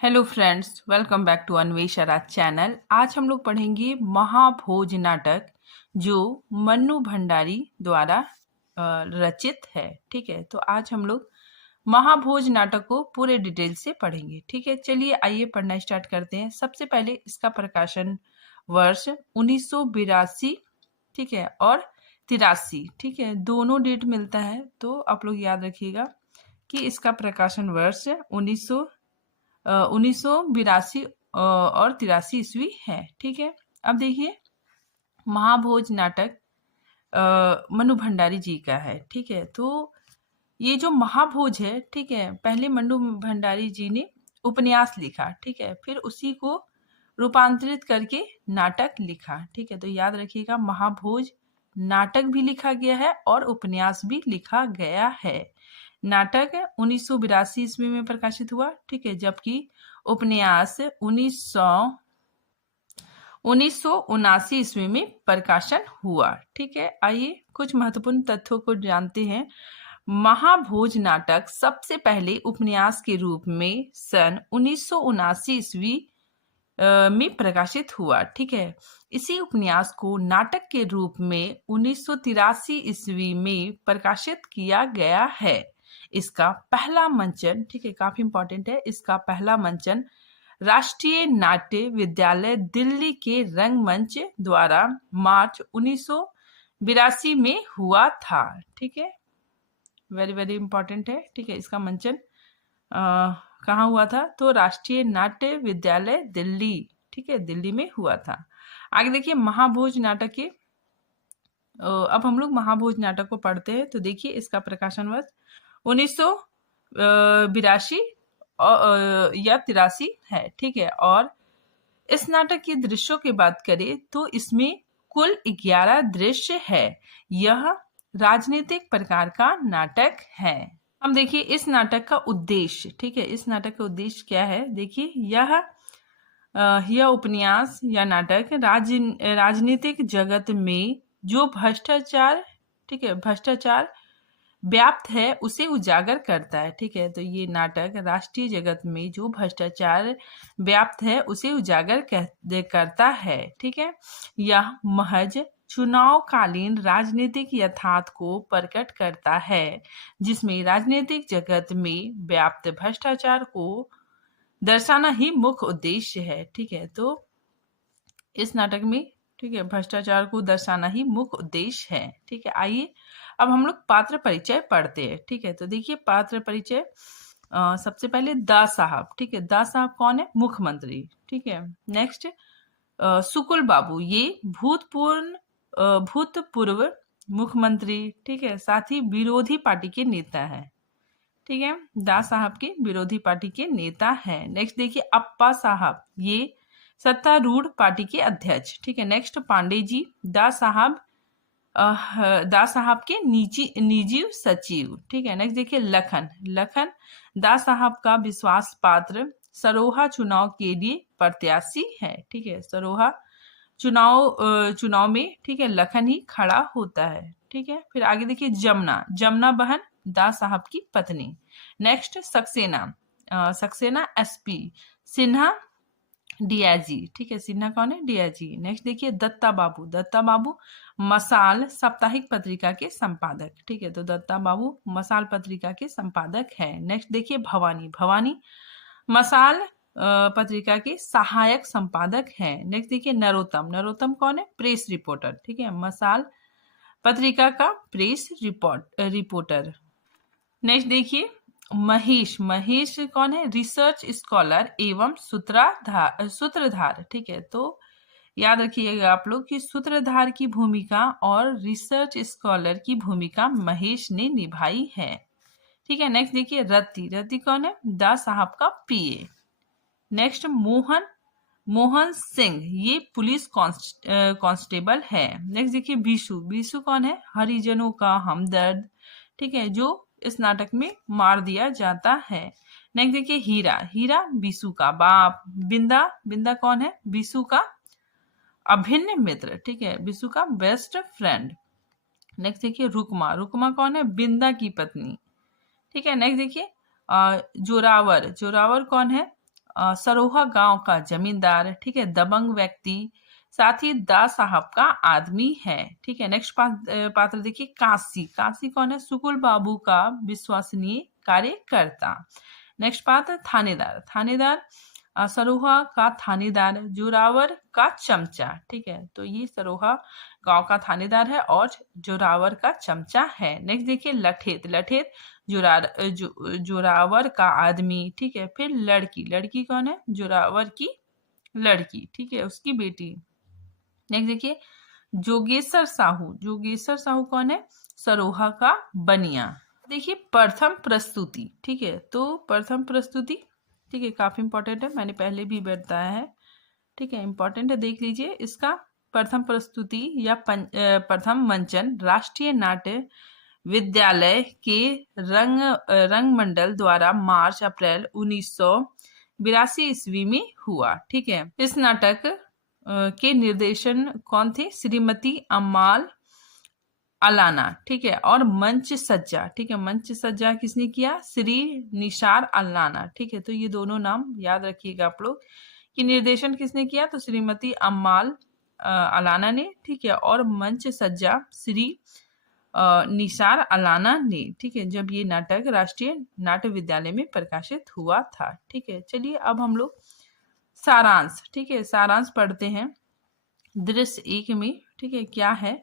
Hello friends, welcome back to Anveshara channel. आज हम लोग पढ़ेंगे महाभोज नाटक जो मन्नू भंडारी द्वारा रचित है। ठीक है, तो आज हम लोग महाभोज नाटक को पूरे डिटेल से पढ़ेंगे। ठीक है, चलिए आइए पढ़ना स्टार्ट करते हैं। सबसे पहले इसका प्रकाशन वर्ष 1982, ठीक है, और 83, ठीक है, दोनों डेट मिलता है। तो आप लोग याद रखिएगा कि इसका प्रकाशन वर्ष 1982 और 83 ईस्वी है। ठीक है, अब देखिए महाभोज नाटक मनु भंडारी जी का है। ठीक है, तो ये जो महाभोज है, ठीक है, पहले मनु भंडारी जी ने उपन्यास लिखा, ठीक है, फिर उसी को रूपांतरित करके नाटक लिखा। ठीक है, तो याद रखिएगा महाभोज नाटक भी लिखा गया है और उपन्यास भी लिखा गया है। नाटक 1982 ईस्वी में प्रकाशित हुआ, ठीक है, जबकि उपन्यास 1979 ईस्वी में प्रकाशन हुआ। ठीक है, आइए कुछ महत्वपूर्ण तथ्यों को जानते हैं। महाभोज नाटक सबसे पहले उपन्यास के रूप में सन 1979 ईस्वी में प्रकाशित हुआ। ठीक है, इसी उपन्यास को नाटक के रूप में 1983 ईस्वी में प्रकाशित किया गया है। इसका पहला मंचन, ठीक है, काफी इंपॉर्टेंट है, इसका पहला मंचन राष्ट्रीय नाट्य विद्यालय दिल्ली के रंगमंच द्वारा मार्च 1982 में हुआ था। ठीक है, वेरी वेरी इंपॉर्टेंट है। ठीक है, इसका मंचन कहाँ हुआ था? तो राष्ट्रीय नाट्य विद्यालय दिल्ली, ठीक है, दिल्ली में हुआ था। आगे देखिए महाभोज नाटक के अब हम लोग महाभोज नाटक को पढ़ते हैं। तो देखिए इसका प्रकाशन वर्ष 1982 या 83 है। ठीक है, और इस नाटक के दृश्यों की बात करें तो इसमें कुल 11 दृश्य है। यह राजनीतिक प्रकार का नाटक है। हम देखिए इस नाटक का उद्देश्य, ठीक है, इस नाटक का उद्देश्य क्या है? देखिए यह उपन्यास या नाटक राजनीतिक जगत में जो भ्रष्टाचार, ठीक है, भ्रष्टाचार व्याप्त है उसे उजागर करता है। ठीक है, तो ये नाटक राष्ट्रीय जगत में जो भ्रष्टाचार व्याप्त है उसे उजागर करता है। ठीक है, यह महज चुनावकालीन राजनीतिक यथार्थ को प्रकट करता है जिसमें राजनीतिक जगत में व्याप्त भ्रष्टाचार को दर्शाना ही मुख्य उद्देश्य है। ठीक है, तो इस नाटक में, ठीक है, भ्रष्टाचार को दर्शाना ही मुख्य उद्देश्य है। ठीक है, आइए अब हम लोग पात्र परिचय पढ़ते हैं। ठीक है, तो देखिए पात्र परिचय सबसे पहले दा साहब, ठीक है, दा साहब कौन है? मुख्यमंत्री। ठीक है, नेक्स्ट सुकुल बाबू, ये भूतपूर्व मुख्यमंत्री, ठीक है, साथ ही विरोधी पार्टी के नेता है। ठीक है, दा साहब के विरोधी पार्टी के नेता है। नेक्स्ट देखिए अप्पा साहब, ये सत्तारूढ़ पार्टी के अध्यक्ष। ठीक है, नेक्स्ट पांडे जी, दा साहब के निजी सचिव। ठीक है, नेक्स्ट देखिए लखन दा साहब का विश्वास पात्र सरोहा चुनाव के लिए प्रत्याशी है। ठीक है, सरोहा चुनाव में, ठीक है, लखन ही खड़ा होता है। ठीक है, फिर आगे देखिए जमुना बहन दा साहब की पत्नी। Next Saxena SP, Sinha DIG. ठीक है, सिन्हा कौन है? डीआईजी। नेक्स्ट देखिए दत्ता बाबू मसाल साप्ताहिक पत्रिका के संपादक। ठीक है, तो दत्ता बाबू मसाल पत्रिका के संपादक है। नेक्स्ट देखिए भवानी मसाल पत्रिका के सहायक संपादक है। नेक्स्ट देखिए नरोत्तम कौन है? Press reporter. ठीक है, मसाल पत्रिका का प्रेस रिपोर्टर। नेक्स्ट देखिए महेश कौन है? रिसर्च स्कॉलर एवं सूत्रधार। ठीक है, तो याद रखिएगा आप लोग कि सूत्रधार की भूमिका और रिसर्च स्कॉलर की भूमिका महेश ने निभाई है। ठीक है, नेक्स्ट देखिए रति कौन है? दा साहब का पीए। नेक्स्ट मोहन सिंह, ये पुलिस कांस्टेबल है। नेक्स्ट देखिए बीसू कौन है? हरिजनों का हमदर्द। ठीक है, जो इस नाटक में मार दिया जाता है। नेक्स्ट देखिए हीरा बीसू का बाप। बिंदा कौन है? बीसू का अभिन्न मित्र। ठीक है, बीसू का बेस्ट फ्रेंड। नेक्स्ट देखिए रुकमा कौन है? बिंदा की पत्नी। ठीक है, नेक्स्ट देखिए जोरावर कौन है? सरोहा गांव का जमींदार, ठीक है, दबंग व्यक्ति, साथ ही दास साहब का आदमी है, ठीक है। नेक्स्ट पात्र देखिए, काशी। काशी कौन है? सुकुल बाबू का विश्वसनीय कार्यकर्ता। नेक्स्ट पात्र थानेदार। थानेदार सरोहा का थानेदार, जोरावर का चमचा, ठीक है। तो ये सरोहा गांव का थानेदार है और जोरावर का चमचा है। नेक्स्ट देखिए, लठेत। लठेत जोरावर का आदमी, ठीक है। फिर लड़की। लड़की कौन है? जोरावर की लड़की, ठीक है, उसकी बेटी। नेक्स्ट देखिए, जोगेश्वर साहू। जोगेश्वर साहू कौन है? सरोहा का बनिया। देखिए, प्रथम प्रस्तुति, ठीक है। तो प्रथम प्रस्तुति, ठीक है, काफी इंपॉर्टेंट है, मैंने पहले भी बताया है, ठीक है, इंपॉर्टेंट है, देख लीजिए इसका। प्रथम प्रस्तुति या प्रथम मंचन राष्ट्रीय नाट्य विद्यालय के रंगमंडल द्वारा मार्च अप्रैल 1982 ईस्वी में हुआ, ठीक है। इस नाटक के निर्देशन कौन थे? श्रीमती अम्माल अलाना, ठीक है। और मंच सज्जा, ठीक है, मंच सज्जा किसने किया? श्री निसार अलाना, ठीक है। तो ये दोनों नाम याद रखिएगा आप लोग कि निर्देशन किसने किया, तो श्रीमती अम्माल अलाना ने, ठीक है। और मंच सज्जा श्री निसार अलाना ने, ठीक है, जब ये नाटक राष्ट्रीय नाट्य विद्यालय में प्रकाशित हुआ था, ठीक है। चलिए अब हम लोग सारांश, ठीक है, सारांश पढ़ते हैं दृश्य 1 में, ठीक है, क्या है।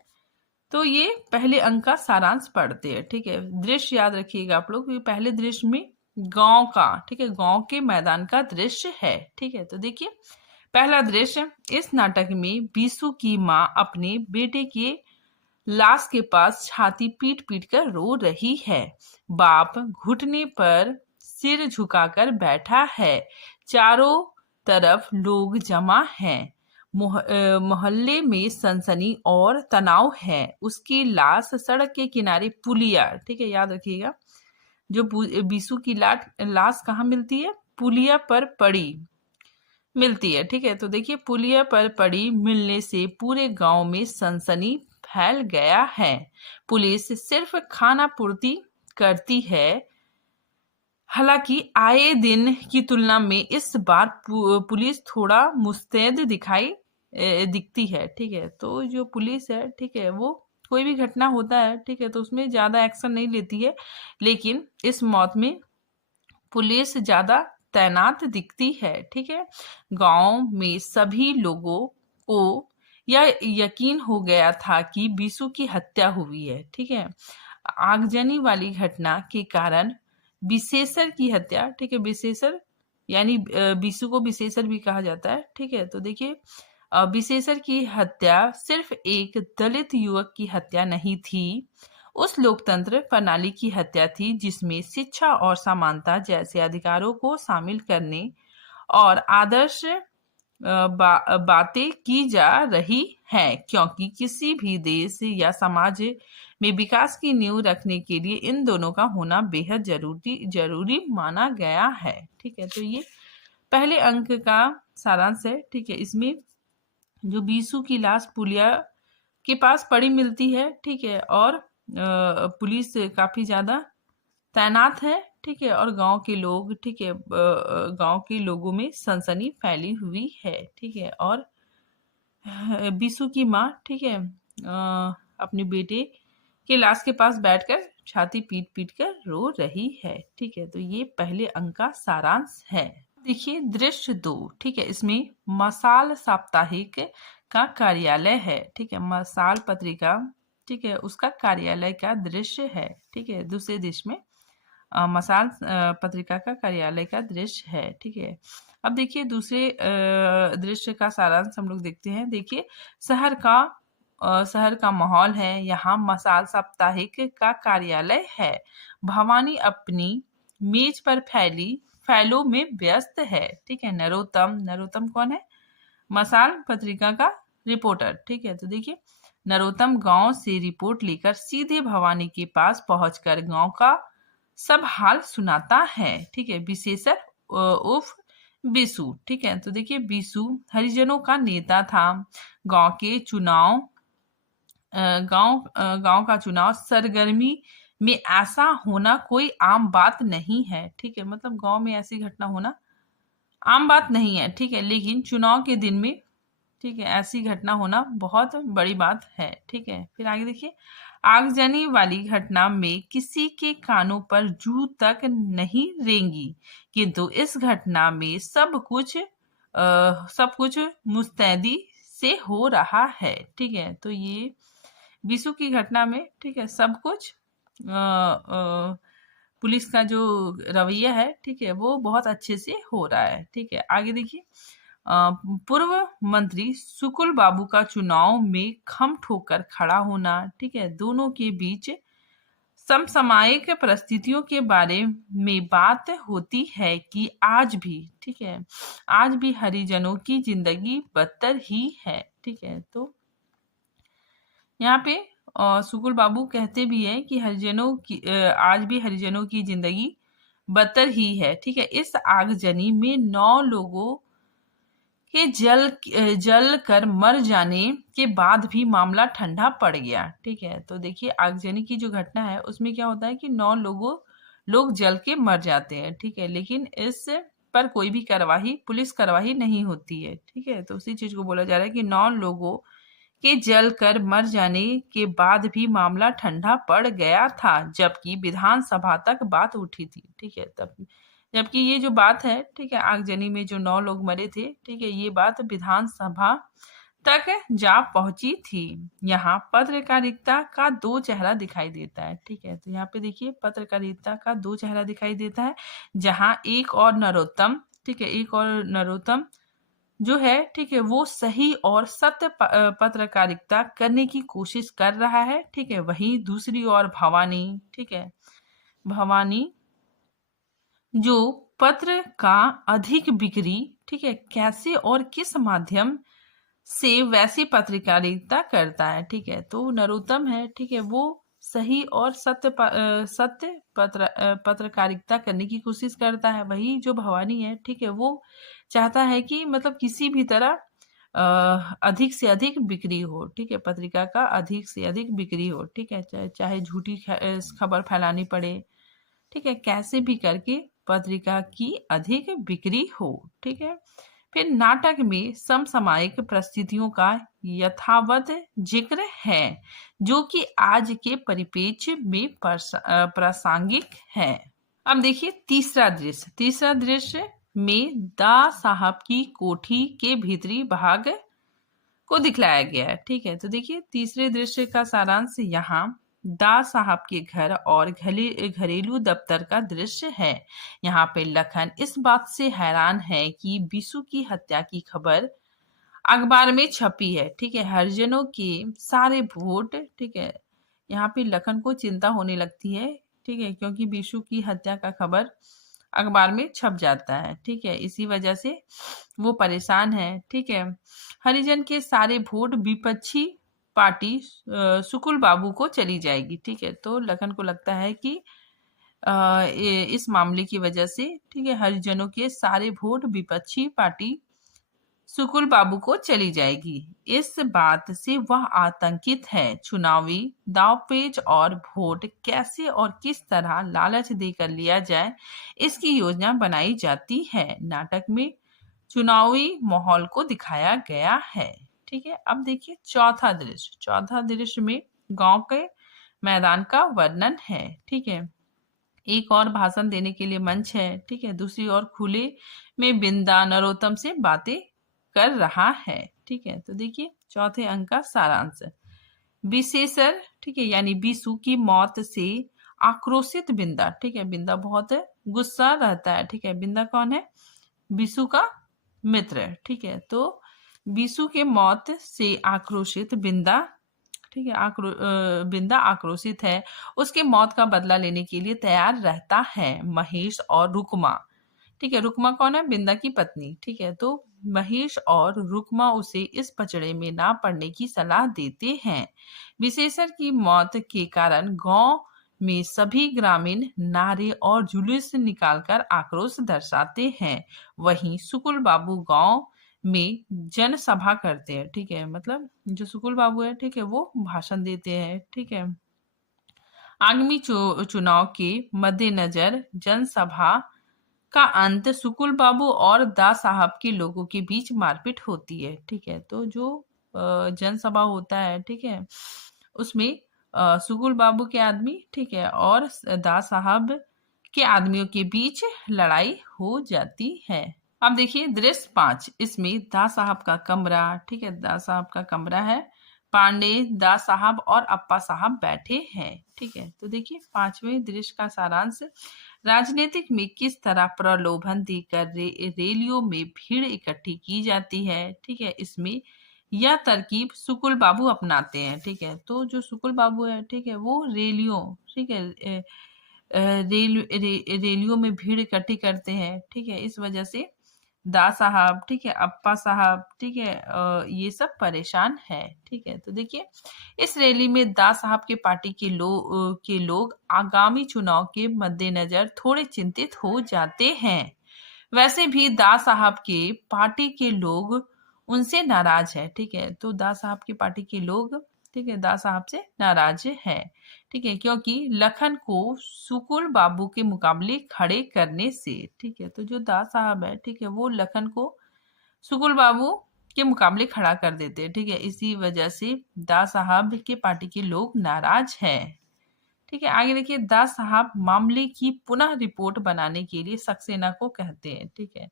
तो ये पहले अंक का सारांश पढ़ते हैं, ठीक है। दृश्य याद रखिएगा आप लोग, पहले दृश्य में गांव का, ठीक है, गांव के मैदान का दृश्य है, ठीक है। तो देखिए, पहला दृश्य, इस नाटक में बीसू की माँ अपने बेटे के लाश के पास छाती पीट पीट कर रो रही है। बाप घुटने पर सिर झुकाकर बैठा है। चारों तरफ लोग जमा हैं। मोहल्ले में सनसनी और तनाव है। उसकी लाश सड़क के किनारे पुलिया, ठीक है, याद रखिएगा, जो बीसू की लाश कहाँ मिलती है? पुलिया पर पड़ी मिलती है, ठीक है। तो देखिए, पुलिया पर पड़ी मिलने से पूरे गांव में सनसनी फैल गया है। पुलिस सिर्फ खाना पूर्ति करती है। हालांकि आए दिन की तुलना में इस बार पुलिस थोड़ा मुस्तैद दिखती है, ठीक है। तो जो पुलिस है, ठीक है, वो कोई भी घटना होता है, ठीक है, तो उसमें ज्यादा एक्शन नहीं लेती है, लेकिन इस मौत में पुलिस ज्यादा तैनात दिखती है, ठीक है। गांव में सभी लोगों को यह यकीन हो गया था कि बीसू की हत्या हुई है, ठीक है। आगजनी वाली घटना के कारण विशेषर की हत्या, ठीक है, विशेषर यानी बीसू को विशेषर भी कहा जाता है, ठीक है। तो देखिए, विशेषर की हत्या सिर्फ एक दलित युवक की हत्या नहीं थी, उस लोकतंत्र प्रणाली की हत्या थी जिसमें शिक्षा और समानता जैसे अधिकारों को शामिल करने और आदर्श बातें की जा रही हैं, क्योंकि किसी भी देश या समाज में विकास की नींव रखने के लिए इन दोनों का होना बेहद जरूरी माना गया है, ठीक है। तो ये पहले अंक का सारांश है, ठीक है। इसमें जो बीसू की लाश पुलिया के पास पड़ी मिलती है, ठीक है, और पुलिस काफी ज्यादा तैनात है, ठीक है, और गांव के लोग, ठीक है, गांव के लोगों में सनसनी फैली हुई है, ठीक है। और बीसू की माँ, ठीक है, अपने बेटे के लाश के पास बैठकर छाती पीट पीट कर रो रही है, ठीक है। तो ये पहले अंक का सारांश है। देखिए, दृश्य 2, ठीक है, इसमें मसाल साप्ताहिक का कार्यालय है, ठीक है, मसाल पत्रिका, ठीक है, उसका कार्यालय का दृश्य है, ठीक है। दूसरे दृश्य में मसाल पत्रिका का कार्यालय का दृश्य है, ठीक है। अब देखिए, दूसरे दृश्य का सारांश हम लोग देखते हैं। देखिए, शहर का माहौल है। यहाँ मसाल साप्ताहिक का कार्यालय है। भवानी अपनी मेज पर फाइलों में व्यस्त है, ठीक है। नरोत्तम कौन है? मसाल पत्रिका का रिपोर्टर, ठीक है। तो देखिए, नरोत्तम गांव से रिपोर्ट लेकर सीधे भवानी के पास पहुंचकर गांव का सब हाल सुनाता है, ठीक है। विशेषर उर्फ बीसू, ठीक है। तो देखिए, बीसू हरिजनों का नेता था। गांव का चुनाव सरगर्मी में ऐसा होना कोई आम बात नहीं है, ठीक है। मतलब गांव में ऐसी घटना होना आम बात नहीं है, ठीक है, लेकिन चुनाव के दिन में, ठीक है, ऐसी घटना होना बहुत बड़ी बात है, ठीक है। फिर आगे देखिए, आगजनी वाली घटना में किसी के कानों पर जू तक नहीं रेंगी, किंतु इस घटना में सब कुछ मुस्तैदी से हो रहा है, ठीक है। तो ये बीसू की घटना में, ठीक है, सब कुछ पुलिस का जो रवैया है, ठीक है, वो बहुत अच्छे से हो रहा है, ठीक है। आगे देखिए, पूर्व मंत्री सुकुल बाबू का चुनाव में खम ठोकर खड़ा होना, ठीक है, दोनों के बीच समसामयिक परिस्थितियों के बारे में बात होती है कि आज भी, ठीक है, आज भी हरिजनों की जिंदगी बदतर ही है, ठीक है। तो यहाँ पे सुकुल बाबू कहते भी हैं कि आज भी हरिजनों की जिंदगी बदतर ही है, ठीक है। इस आगजनी में 9 लोगों के जल कर मर जाने के बाद भी मामला ठंडा पड़ गया, ठीक है। तो देखिए, आगजनी की जो घटना है उसमें क्या होता है कि 9 लोग जल के मर जाते हैं, ठीक है, लेकिन इस पर कोई भी पुलिस कार्रवाई नहीं होती है, ठीक है। तो उसी चीज को बोला जा रहा है कि 9 लोगों के जल कर मर जाने के बाद भी मामला ठंडा पड़ गया था, जबकि विधानसभा तक बात उठी थी, ठीक है। तब जबकि ये जो बात है, ठीक है, आगजनी में जो 9 लोग मरे थे, ठीक है, ये बात विधानसभा तक जा पहुंची थी। यहाँ पत्रकारिता का दो चेहरा दिखाई देता है, ठीक है। तो यहाँ पे देखिए, पत्रकारिता का दो चेहरा दिखाई देता है, जहाँ एक और नरोत्तम, ठीक है, एक और नरोत्तम जो है, ठीक है, वो सही और सत्य पत्रकारिता करने की कोशिश कर रहा है, ठीक है। वहीं दूसरी ओर भवानी, ठीक है, भवानी जो पत्र का अधिक बिक्री, ठीक है, कैसे और किस माध्यम से वैसी पत्रकारिता करता है, ठीक है। तो नरोत्तम है, ठीक है, वो सही और सत्य पत्रकारिता करने की कोशिश करता है। वही जो भवानी है, ठीक है, वो चाहता है कि मतलब किसी भी तरह अधिक से अधिक बिक्री हो, ठीक है, पत्रिका का अधिक से अधिक बिक्री हो, ठीक है, चाहे झूठी खबर फैलानी पड़े, ठीक है, कैसे भी करके पत्रिका की अधिक बिक्री हो, ठीक है। फिर नाटक में समसामयिक परिस्थितियों का यथावत जिक्र है, जो कि आज के परिप्रेक्ष्य में प्रासंगिक है। अब देखिए तीसरा दृश्य में दा साहब की कोठी के भीतरी भाग को दिखलाया गया है, ठीक है। तो देखिए, तीसरे दृश्य का सारांश यहाँ दा साहब के घर और घरेलू दफ्तर का दृश्य है। यहाँ पे लखन इस बात से हैरान है कि बिशु की हत्या की खबर अखबार में छपी है, ठीक है, हरिजनों के सारे वोट, ठीक है। यहाँ पे लखन को चिंता होने लगती है, ठीक है, क्योंकि बिशु की हत्या का खबर अखबार में छप जाता है, ठीक है, इसी वजह से वो परेशान है, ठीक है। हरिजन के सारे वोट विपक्षी पार्टी सुकुल बाबू को चली जाएगी, ठीक है। तो लखन को लगता है कि इस मामले की वजह से, ठीक है, हरिजनों के सारे वोट विपक्षी पार्टी सुकुल बाबू को चली जाएगी। इस बात से वह आतंकित है। चुनावी दावपेच और वोट कैसे और किस तरह लालच देकर लिया जाए, इसकी योजना बनाई जाती है। नाटक में चुनावी माहौल को दिखाया गया है, ठीक है। अब देखिए चौथा दृश्य में गांव के मैदान का वर्णन है, ठीक है। एक और भाषण देने के लिए मंच है, ठीक है, दूसरी ओर खुले में बिंदा नरोत्तम से बातें कर रहा है, ठीक है। तो देखिए, चौथे अंक का सारांश, विशेषर, ठीक है, यानी बिशु की मौत से आक्रोशित बिंदा, ठीक है, बिंदा बहुत गुस्सा रहता है, ठीक है। बिंदा कौन है? बिशु का मित्र, ठीक है। तो बिशु के मौत से आक्रोशित बिंदा, ठीक है, बिंदा आक्रोशित है, उसके मौत का बदला लेने के लिए तैयार रहता है। महेश और रुकमा, ठीक है, रुकमा कौन है? बिंदा की पत्नी, ठीक है। तो महेश और रुकमा उसे इस पचड़े में ना पड़ने की सलाह देते हैं। विशेषर की मौत के कारण गांव में सभी ग्रामीण नारे और जुलूस निकालकर आक्रोश दर्शाते हैं। वहीं सुकुल बाबू गांव में जनसभा करते हैं, ठीक है, मतलब जो सुकुल बाबू है, ठीक है, वो भाषण देते हैं, ठीक है। आगामी चुनाव के मद्देनजर जनसभा का अंत सुकुल बाबू और दा साहब के लोगों के बीच मारपीट होती है। ठीक है, तो जो जनसभा होता है, ठीक है, उसमें सुकुल बाबू के आदमी, ठीक है, और दा साहब के आदमियों के बीच लड़ाई हो जाती है। अब देखिए दृश्य 5, इसमें दा साहब का कमरा, ठीक है, दा साहब का कमरा है, पांडे, दा साहब और अप्पा साहब बैठे हैं। ठीक है, तो देखिए 5वें दृश्य का सारांश, राजनीतिक में किस तरह प्रलोभन देकर रैलियों में भीड़ इकट्ठी की जाती है। ठीक है, इसमें यह तरकीब सुकुल बाबू अपनाते हैं। ठीक है, तो जो सुकुल बाबू है, ठीक है, वो रैलियों, ठीक है, रैलियों में भीड़ इकट्ठी करते हैं। ठीक है, इस वजह से दा साहब, ठीक है, अप्पा साहब, ठीक है, ये सब परेशान है। ठीक है, तो देखिए इस रैली में दा साहब के पार्टी के लोग आगामी चुनाव के मद्देनजर थोड़े चिंतित हो जाते हैं। वैसे भी दा साहब के पार्टी के लोग उनसे नाराज है। ठीक है, तो दा साहब की पार्टी के लोग, ठीक है, दा साहब से नाराज है। ठीक है, क्योंकि लखन को सुकुल बाबू के मुकाबले खड़े करने से, ठीक है, तो जो दा साहब है, ठीक है, वो लखन को सुकुल बाबू के मुकाबले खड़ा कर देते हैं। ठीक है, इसी वजह से दा साहब के पार्टी के लोग नाराज है। ठीक है, आगे देखिए, दा साहब मामले की पुनः रिपोर्ट बनाने के लिए सक्सेना को कहते हैं। ठीक है,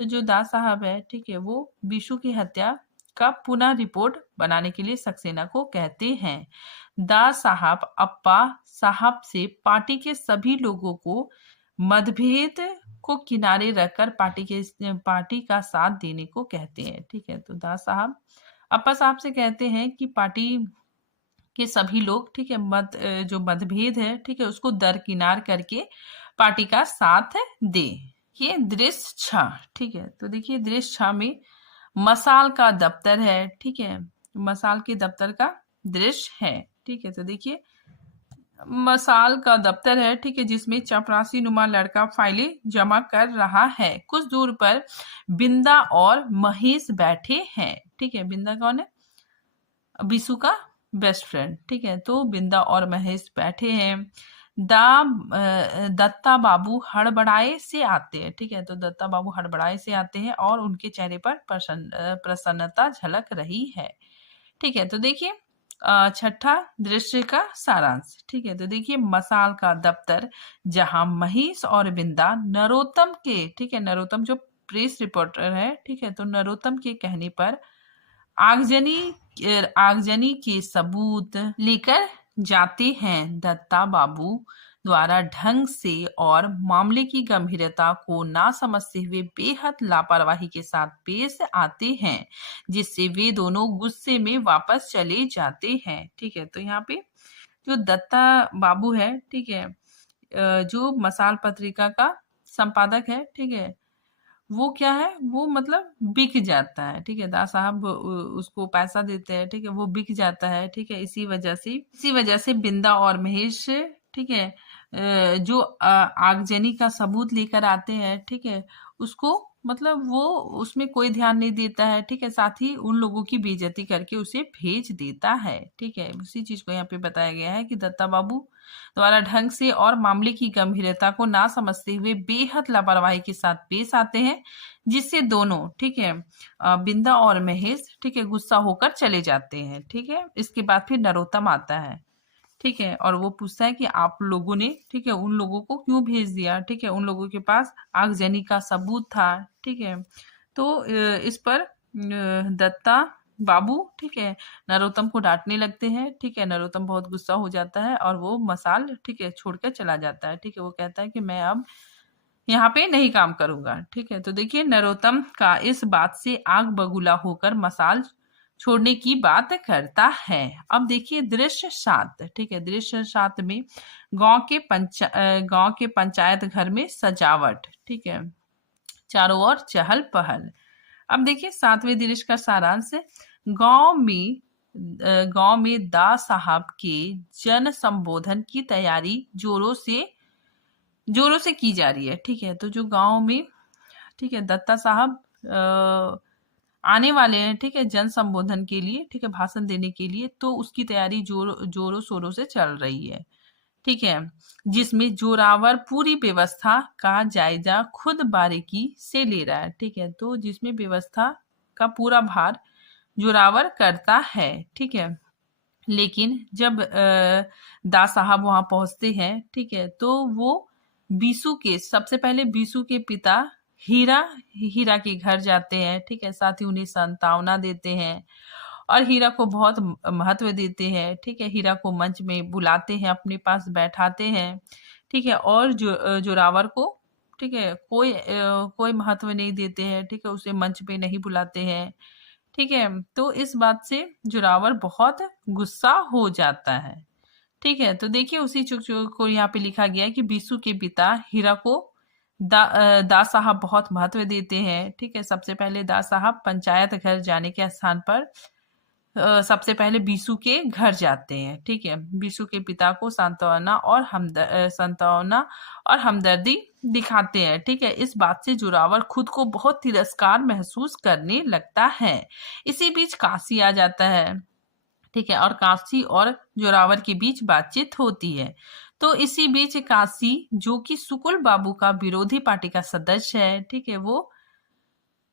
तो जो दा साहब है, ठीक है, वो बीशू की हत्या का पुनः रिपोर्ट बनाने के लिए सक्सेना को कहते हैं। दा साहब अप्पा साहब से पार्टी के सभी लोगों को मतभेद को किनारे रखकर पार्टी का साथ देने को कहते हैं। ठीक है, तो दा साहब अप्पा साहब से कहते हैं कि पार्टी के सभी लोग, ठीक है, जो मतभेद है, ठीक है, उसको दरकिनार करके पार्टी का साथ दे। ये दृश्य 6, ठीक है, तो देखिए दृश्य 6 में मसाल का दफ्तर है। ठीक है, मसाल के दफ्तर का दृश्य है। ठीक है, तो देखिए मसाल का दफ्तर है, ठीक है, जिसमें चपरासी नुमा लड़का फाइलें जमा कर रहा है। कुछ दूर पर बिंदा और महेश बैठे हैं। ठीक है, बिंदा कौन है? बिशु का बेस्ट फ्रेंड। ठीक है, तो बिंदा और महेश बैठे हैं। दत्ता बाबू हड़बड़ाए से आते हैं। ठीक है, तो दत्ता बाबू हड़बड़ाए से आते हैं और उनके चेहरे पर प्रसन्नता झलक रही है। ठीक है, तो देखिए 6ठा दृश्य का सारांश। ठीक है, तो देखिए मसाल का दफ्तर, जहां महेश और बिंदा नरोत्तम के, ठीक है, नरोत्तम जो प्रेस रिपोर्टर है, ठीक है, तो नरोत्तम के कहने पर आगजनी के सबूत लेकर जाते हैं। दत्ता बाबू द्वारा ढंग से और मामले की गंभीरता को ना समझते हुए बेहद लापरवाही के साथ पेश आते हैं, जिससे वे दोनों गुस्से में वापस चले जाते हैं। ठीक है, तो यहाँ पे जो दत्ता बाबू है, ठीक है, जो मसाल पत्रिका का संपादक है, ठीक है, वो क्या है, वो मतलब बिक जाता है। ठीक है, दा साहब उसको पैसा देते हैं। ठीक है, वो बिक जाता है। ठीक है, इसी वजह से बिंदा और महेश, ठीक है, जो आगजनी का सबूत लेकर आते हैं, ठीक है, उसको मतलब वो उसमें कोई ध्यान नहीं देता है। ठीक है, साथ ही उन लोगों की बेइज्जती करके उसे भेज देता है। ठीक है, उसी चीज को यहाँ पे बताया गया है कि दत्ता बाबू द्वारा ढंग से और मामले की गंभीरता को ना समझते हुए बेहद लापरवाही के साथ पेश आते हैं, जिससे दोनों, ठीक है, बिंदा और महेश, ठीक है, गुस्सा होकर चले जाते हैं। ठीक है, इसके बाद फिर नरोत्तम आता है। ठीक है, और वो पूछता है कि आप लोगों ने, ठीक है, उन लोगों को क्यों भेज दिया। ठीक है, उन लोगों के पास आगजनी का सबूत था। ठीक है, तो इस पर दत्ता बाबू, ठीक है, नरोत्तम को डांटने लगते हैं। ठीक है, नरोत्तम बहुत गुस्सा हो जाता है और वो मसाल, ठीक है, छोड़कर चला जाता है। ठीक है, वो कहता है कि मैं अब यहाँ पे नहीं काम करूंगा। ठीक है, तो देखिए नरोत्तम का इस बात से आग बबूला होकर मसाल छोड़ने की बात करता है। अब देखिए दृश्य 7। ठीक है, दृश्य 7 में गांव के पंचायत घर में सजावट। ठीक है, चारों ओर चहल पहल। अब देखिए 7वें दृश्य का सारांश, गांव में दा साहब के जन संबोधन की तैयारी जोरों से की जा रही है। ठीक है, तो जो गांव में, ठीक है, दत्ता साहब आने वाले हैं, ठीक है, जन संबोधन के लिए, ठीक है, भाषण देने के लिए, तो उसकी तैयारी जोरों शोरों से चल रही है। ठीक है, जिसमें जोरावर पूरी व्यवस्था का जायजा खुद बारीकी से ले रहा है। ठीक है, तो जिसमें व्यवस्था का पूरा भार जोरावर करता है। ठीक है, लेकिन जब दास साहब वहां पहुंचते हैं, ठीक है, तो वो बीसू के सबसे पहले बीसू के पिता हीरा हीरा के घर जाते हैं। ठीक है, साथ ही उन्हें सांत्वना देते हैं और हीरा को बहुत महत्व देते हैं। ठीक है, हीरा को मंच में बुलाते हैं, अपने पास बैठाते हैं। ठीक है, और जोरावर को, ठीक है, कोई महत्व नहीं देते हैं। ठीक है, उसे मंच पे नहीं बुलाते हैं। ठीक है, तो इस बात से जोरावर बहुत गुस्सा हो जाता है। ठीक है, तो देखिए उसी चुक को यहाँ पे लिखा गया है कि बीसू के पिता हीरा को दास साहब बहुत महत्व देते हैं। ठीक है, सबसे पहले दास साहब पंचायत घर जाने के स्थान पर सबसे पहले बीसू के घर जाते हैं। ठीक है, बीसू के पिता को सांत्वना और हमदर्दी दिखाते हैं। ठीक है, इस बात से जोरावर खुद को बहुत तिरस्कार महसूस करने लगता है। इसी बीच काशी आ जाता है। ठीक है, और काशी और जोरावर के बीच बातचीत होती है। तो इसी बीच काशी, जो कि सुकुल बाबू का विरोधी पार्टी का सदस्य है, ठीक है, वो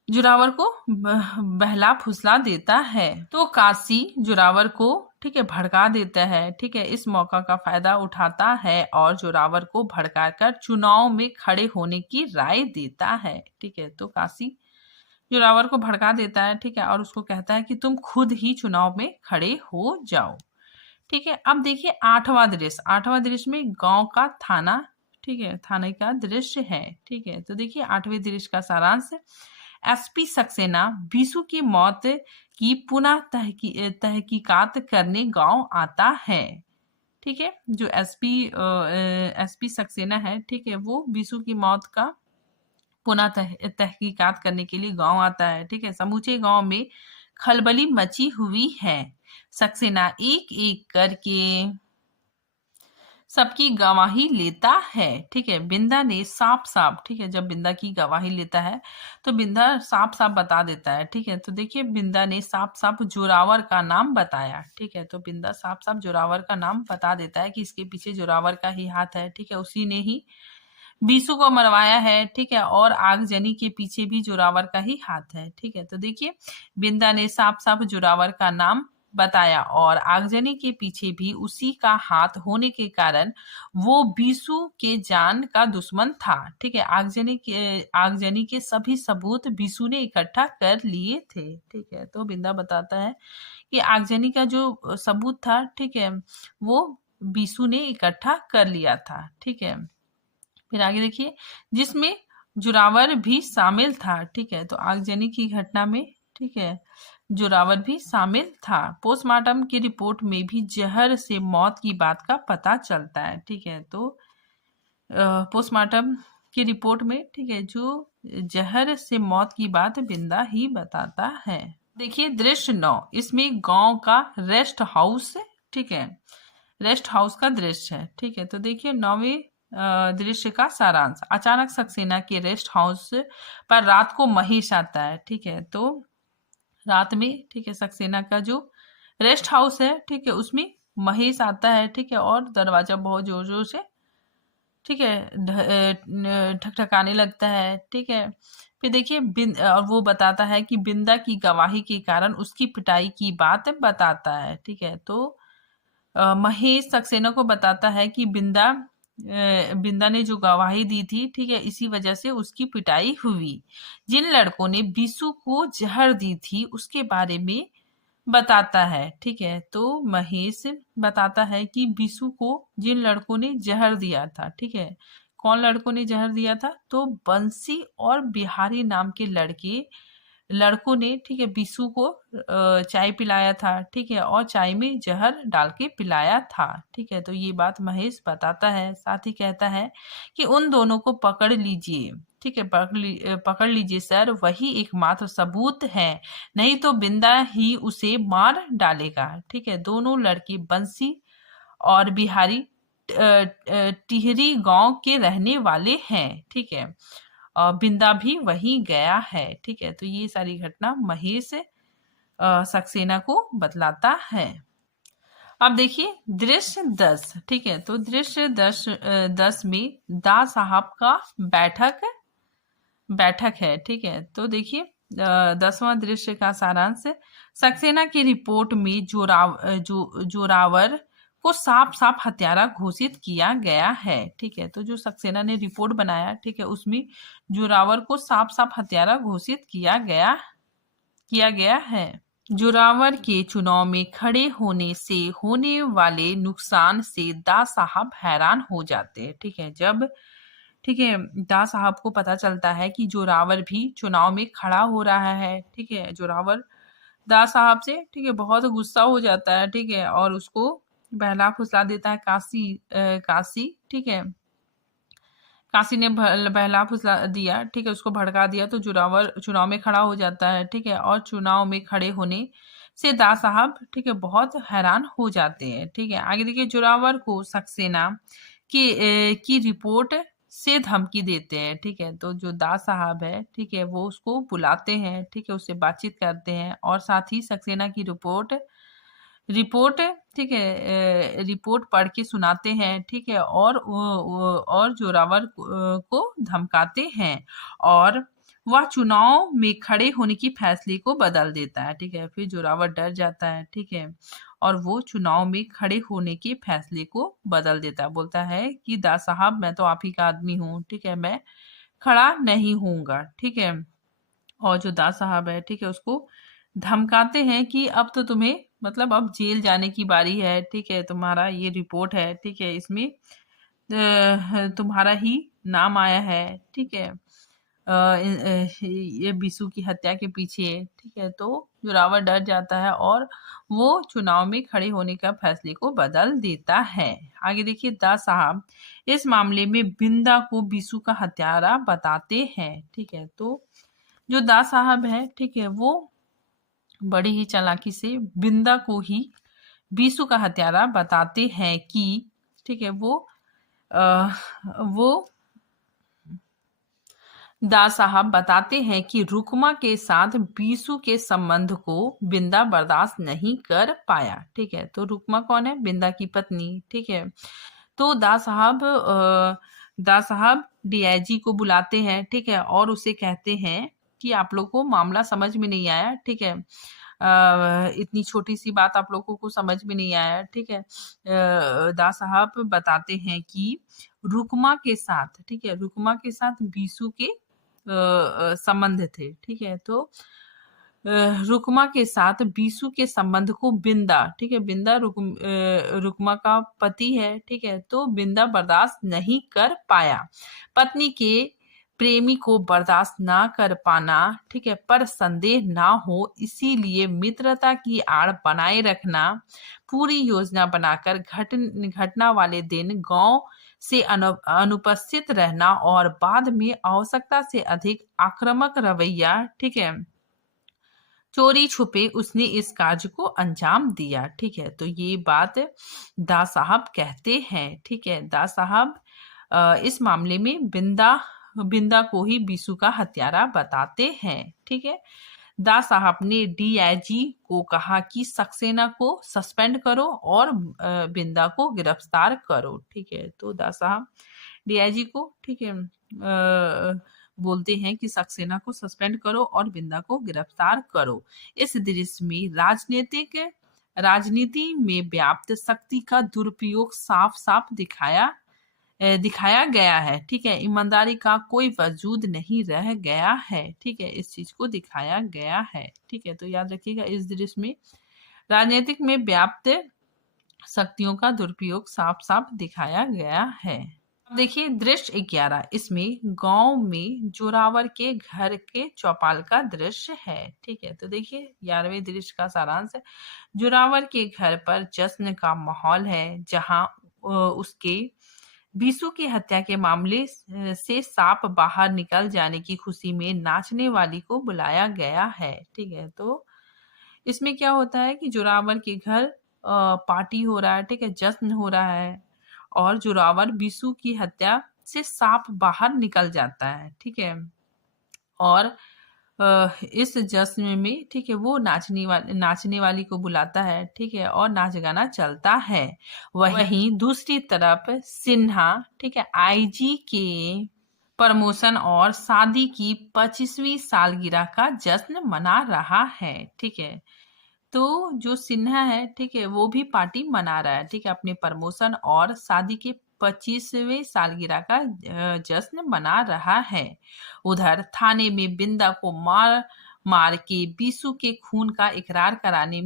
जोरावर को बहला फुसला देता है। तो काशी जोरावर को, ठीक है, भड़का देता है। ठीक है, इस मौका का फायदा उठाता है और जोरावर को भड़काकर चुनाव में खड़े होने की राय देता है। ठीक है, तो काशी जोरावर को भड़का देता है। ठीक है, और उसको कहता है कि तुम खुद ही चुनाव में खड़े हो जाओ। ठीक है, अब देखिए आठवां दृश्य। आठवां दृश्य में गांव का थाना, ठीक है, थाने का दृश्य है। ठीक है, तो देखिए आठवें दृश्य का सारांश। एसपी सक्सेना बीसू की मौत की पुनः तहकीकात करने गांव आता है। ठीक है, जो एसपी सक्सेना है, ठीक है, वो बीसू की मौत का पुनः तहकीकात करने के लिए गांव आता है। ठीक है, समूचे गांव में खलबली मची हुई है। सक्सेना एक एक करके सबकी गवाही लेता है। ठीक है, बिंदा ने साफ साफ, ठीक है, जब बिंदा की गवाही लेता है तो बिंदा साफ साफ बता देता है। ठीक है, तो देखिए बिंदा ने साफ साफ जोरावर का नाम बताया। ठीक है, तो बिंदा साफ साफ जोरावर का नाम बता देता है कि इसके पीछे जोरावर का ही हाथ है। ठीक है, उसी ने ही बीसू को मरवाया है। ठीक है, और आगजनी के पीछे भी जोरावर का ही हाथ है। ठीक है, तो देखिए बिंदा ने साफ साफ जोरावर का नाम बताया और आगजनी के पीछे भी उसी का हाथ होने के कारण वो बीसू के जान का दुश्मन था। ठीक है, आगजनी के सभी सबूत बीसू ने इकट्ठा कर लिए थे। ठीक है, तो बिंदा बताता है कि आगजनी का जो सबूत था, ठीक है, वो बीसू ने इकट्ठा कर लिया था। ठीक है, फिर आगे देखिए, जिसमें जोरावर भी शामिल था। ठीक है, तो आगजनी की घटना में, ठीक है, जोरावर भी शामिल था। पोस्टमार्टम की रिपोर्ट में भी जहर से मौत की बात का पता चलता है। ठीक है, तो पोस्टमार्टम की रिपोर्ट में, ठीक है, जो जहर से मौत की बात बिंदा ही बताता है। देखिए दृश्य 9, इसमें गांव का रेस्ट हाउस, ठीक है, रेस्ट हाउस का दृश्य है। ठीक है, तो देखिए 9वें दृश्य का सारांश। अचानक सक्सेना के रेस्ट हाउस पर रात को महेश आता है। ठीक है, तो रात में, ठीक है, सक्सेना का जो रेस्ट हाउस है, ठीक है, उसमें महेश आता है। ठीक है, और दरवाजा बहुत जोर जोर से, ठीक है, ठकठकाने लगता है। ठीक है, फिर देखिए और वो बताता है कि बिंदा की गवाही के कारण उसकी पिटाई की बात बताता है। ठीक है, तो महेश सक्सेना को बताता है कि बिंदा ने जो गवाही दी थी, ठीक है, इसी वजह से उसकी पिटाई हुई। जिन लड़कों ने बीसू को जहर दी थी उसके बारे में बताता है। ठीक है, तो महेश बताता है कि बीसू को जिन लड़कों ने जहर दिया था, ठीक है, कौन लड़कों ने जहर दिया था, तो बंसी और बिहारी नाम के लड़कों ने, ठीक है, बीसू को चाय पिलाया था। ठीक है, और चाय में जहर डाल के पिलाया था। ठीक है, तो ये बात महेश बताता है। साथ ही कहता है कि उन दोनों को पकड़ लीजिए। ठीक है, पकड़ लीजिए सर, वही एकमात्र सबूत है, नहीं तो बिंदा ही उसे मार डालेगा। ठीक है, दोनों लड़के बंसी और बिहारी टिहरी गांव के रहने वाले हैं। ठीक है, बिंदा भी वहीं गया है। ठीक है, तो ये सारी घटना महेश सक्सेना को बतलाता है। अब देखिए दृश्य 10, ठीक है, तो दृश्य 10 में दा साहब का बैठक है, ठीक है। तो देखिए 10वां दृश्य का सारांश, सक्सेना की रिपोर्ट में जोरावर को साफ साफ हत्यारा घोषित किया गया है, ठीक है। तो जो सक्सेना ने रिपोर्ट बनाया, ठीक है, उसमें जोरावर को साफ साफ हत्यारा घोषित किया गया है। जोरावर के चुनाव में खड़े होने से होने वाले नुकसान से दा साहब हैरान हो जाते हैं, ठीक है। जब, ठीक है, दा साहब को पता चलता है कि जोरावर भी चुनाव में खड़ा हो रहा है, ठीक है, जोरावर दा साहब से, ठीक है, बहुत गुस्सा हो जाता है, ठीक है, और उसको बहला फुसला देता है काशी, ठीक है, काशी ने बहला फुसला दिया, ठीक है, उसको भड़का दिया, तो जोरावर चुनाव में खड़ा हो जाता है, ठीक है, और चुनाव में खड़े होने से दा साहब, ठीक है, बहुत हैरान हो जाते हैं, ठीक है। आगे देखिए, जोरावर को सक्सेना की रिपोर्ट से धमकी देते हैं, ठीक है। तो जो दा साहब है, ठीक है, वो उसको बुलाते हैं, ठीक है, उससे बातचीत करते हैं और साथ ही सक्सेना की रिपोर्ट, ठीक है, रिपोर्ट पढ़ के सुनाते हैं, ठीक है, और जोरावर को धमकाते हैं और वह चुनाव में खड़े होने की फैसले को बदल देता है, ठीक है। फिर जोरावर डर जाता है, ठीक है, और वो चुनाव में खड़े होने के फैसले को बदल देता है, बोलता है कि दा साहब मैं तो आप ही का आदमी हूँ, ठीक है, मैं खड़ा नहीं होऊंगा, ठीक है। और जो दा साहब है, ठीक है, उसको धमकाते हैं कि अब तो तुम्हें, मतलब अब जेल जाने की बारी है, ठीक है, तुम्हारा ये रिपोर्ट है, ठीक है, इसमें तुम्हारा ही नाम आया है, ठीक है, ये बिसु की हत्या के पीछे, ठीक है। तो जोरावर डर जाता है और वो चुनाव में खड़े होने का फैसले को बदल देता है। आगे देखिए, दा साहब इस मामले में बिंदा को बिसु का हत्यारा बताते हैं, ठीक है। तो जो दा साहब है, ठीक है, वो बड़ी ही चालाकी से बिंदा को ही बीसू का हत्यारा बताते हैं कि, ठीक है, वो दा साहब बताते हैं कि रुकमा के साथ बीसू के संबंध को बिंदा बर्दाश्त नहीं कर पाया, ठीक है। तो रुकमा कौन है? बिंदा की पत्नी, ठीक है। तो दा साहब डीआईजी को बुलाते हैं, ठीक है, और उसे कहते हैं कि आप लोग को मामला समझ में नहीं आया, ठीक है, इतनी छोटी सी बात आप लोगों को समझ में नहीं आया, ठीक है। दा साहब बताते हैं कि रुकमा के साथ, ठीक है, रुकमा के साथ बीसू के संबंध थे, ठीक है। तो रुकमा के साथ बीसू के संबंध को बिंदा, ठीक है, बिंदा रुकमा का पति है, ठीक है, तो बिंदा बर्दाश्त नहीं कर पाया। पत्नी के प्रेमी को बर्दाश्त ना कर पाना, ठीक है, पर संदेह ना हो इसीलिए मित्रता की आड़ बनाए रखना, पूरी योजना बनाकर घटना वाले दिन गांव से अनुपस्थित रहना और बाद में आवश्यकता से अधिक आक्रामक रवैया, ठीक है, चोरी छुपे उसने इस कार्य को अंजाम दिया, ठीक है। तो ये बात दा साहब कहते हैं, ठीक है। दा साहब इस मामले में बिंदा को ही बीसू का हत्यारा बताते हैं, ठीक है। दा साहब ने डीआईजी को कहा कि सक्सेना को सस्पेंड करो और बिंदा को गिरफ्तार करो, ठीक है। तो दा साहब डीआईजी को, ठीक है, बोलते हैं कि सक्सेना को सस्पेंड करो और बिंदा को गिरफ्तार करो। इस दृश्य में राजनीति में व्याप्त शक्ति का दुरुपयोग साफ साफ दिखाया गया है, ठीक है। ईमानदारी का कोई वजूद नहीं रह गया है, ठीक है, इस चीज को दिखाया गया है, ठीक है। तो याद रखिएगा, इस दृश्य में राजनीतिक में व्याप्त शक्तियों का दुरुपयोग साफ साफ दिखाया गया है। देखिए दृश्य 11, इसमें गांव में जोरावर के घर के चौपाल का दृश्य है, ठीक है। तो देखिए 11वें दृश्य का सारांश है, जोरावर के घर पर जश्न का माहौल है, जहां उसके बीसू की हत्या के मामले से सांप बाहर निकल जाने की खुशी में नाचने वाली को बुलाया गया है, ठीक है। तो इसमें क्या होता है कि जोरावर के घर पार्टी हो रहा है, ठीक है, जश्न हो रहा है, और जोरावर बीसू की हत्या से सांप बाहर निकल जाता है, ठीक है, और इस जश्न में, ठीक है, वो नाचने वाली को बुलाता है, ठीक है, और नाच गाना चलता है। वहीं दूसरी तरफ सिन्हा, ठीक है, आईजी के प्रमोशन और शादी की 25वीं सालगिरह का जश्न मना रहा है, ठीक है। तो जो सिन्हा है, ठीक है, वो भी पार्टी मना रहा है, ठीक है, अपने प्रमोशन और शादी के 25वें सालगिरह का जश्न मना रहा है। उधर थाने में बिंदा को मार मार के बीसू के खून का इकरार कराने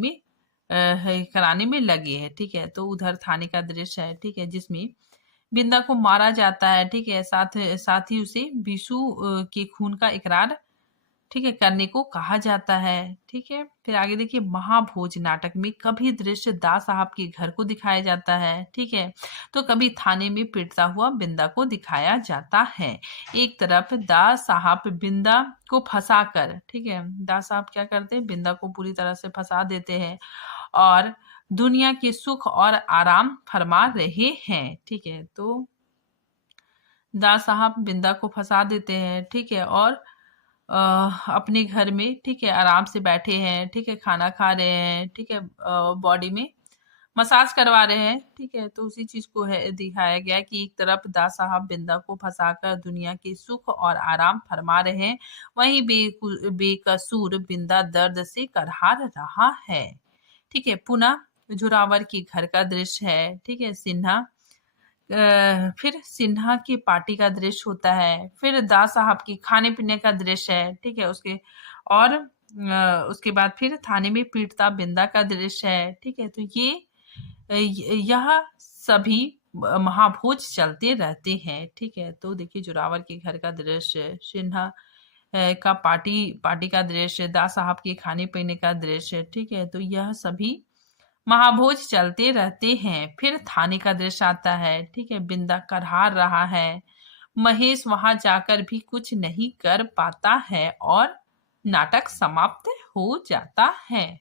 में लगे हैं, ठीक है। तो उधर थाने का दृश्य है, ठीक है, जिसमें बिंदा को मारा जाता है, ठीक है, साथ ही उसे बीसू के खून का इकरार, ठीक है, करने को कहा जाता है, ठीक है। फिर आगे देखिए, महाभोज नाटक में कभी दृश्य दास साहब के घर को दिखाया जाता है, ठीक है, तो कभी थाने में पिटता हुआ बिंदा को दिखाया जाता है। एक तरफ दास साहब बिंदा को फंसा कर, ठीक है, दास साहब क्या करते हैं, बिंदा को पूरी तरह से फंसा देते हैं और दुनिया के सुख और आराम फरमा रहे हैं, ठीक है। तो दास साहब बिंदा को फंसा देते हैं, ठीक है, और अपने घर में, ठीक है, आराम से बैठे हैं, ठीक है, खाना खा रहे हैं, ठीक है, बॉडी में मसाज करवा रहे हैं, ठीक है। तो उसी चीज को है दिखाया गया कि एक तरफ दास साहब बिंदा को फंसाकर दुनिया के सुख और आराम फरमा रहे हैं, वहीं बेकसूर बिंदा दर्द से करहार रहा है, ठीक है। पुनः जोरावर के घर का दृश्य है, ठीक है, फिर सिन्हा की पार्टी का दृश्य होता है, फिर दास साहब की खाने पीने का दृश्य है, ठीक है, और उसके बाद फिर थाने में पीटता बिंदा का दृश्य है, ठीक है। तो यह सभी महाभोज चलते रहते हैं, ठीक है। तो देखिए, जोरावर के घर का दृश्य, सिन्हा का पार्टी का दृश्य, दास साहब के खाने पीने का दृश्य, ठीक है। तो यह सभी महाभोज चलते रहते हैं। फिर थाने का दृश्य आता है, ठीक है, बिंदा करहार रहा है, महेश वहां जाकर भी कुछ नहीं कर पाता है और नाटक समाप्त हो जाता है।